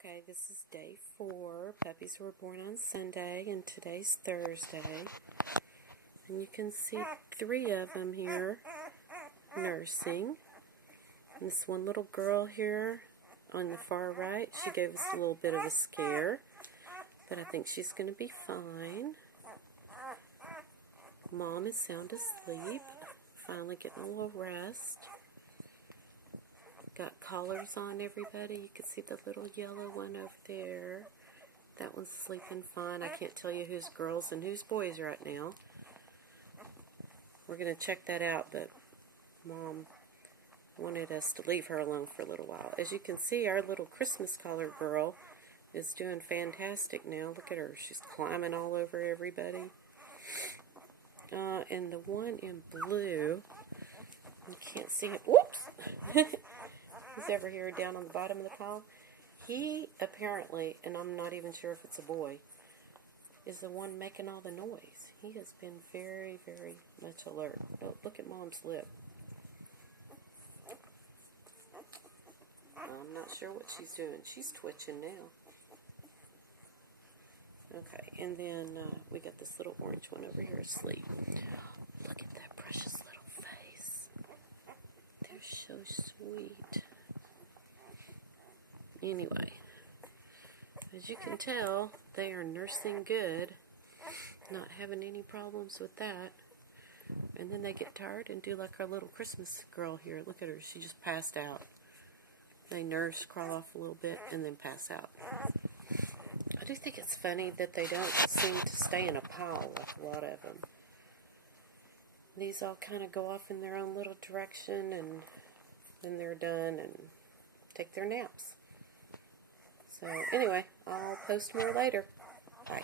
Okay, this is day 4. Puppies were born on Sunday, and today's Thursday. And you can see 3 of them here nursing. And this one little girl here on the far right, she gave us a little bit of a scare. But I think she's going to be fine. Mom is sound asleep. Finally getting a little rest. Got collars on everybody. You can see the little yellow one over there. That one's sleeping fine. I can't tell you who's girls and who's boys right now. We're going to check that out, but Mom wanted us to leave her alone for a little while. As you can see, our little Christmas collar girl is doing fantastic now. Look at her. She's climbing all over everybody. And the one in blue, you can't see it. Whoops! He's over here down on the bottom of the pile. He apparently, and I'm not even sure if it's a boy, is the one making all the noise. He has been very, very much alert. Oh, look at Mom's lip. I'm not sure what she's doing. She's twitching now. Okay, and then we got this little orange one over here asleep. Look at that precious little face. They're so sweet. Anyway, as you can tell, they are nursing good, not having any problems with that. And then they get tired and do like our little Christmas girl here. Look at her, she just passed out. They nurse, crawl off a little bit, and then pass out. I do think it's funny that they don't seem to stay in a pile like a lot of them. These all kind of go off in their own little direction, and then they're done and take their naps. So anyway, I'll post more later. Bye.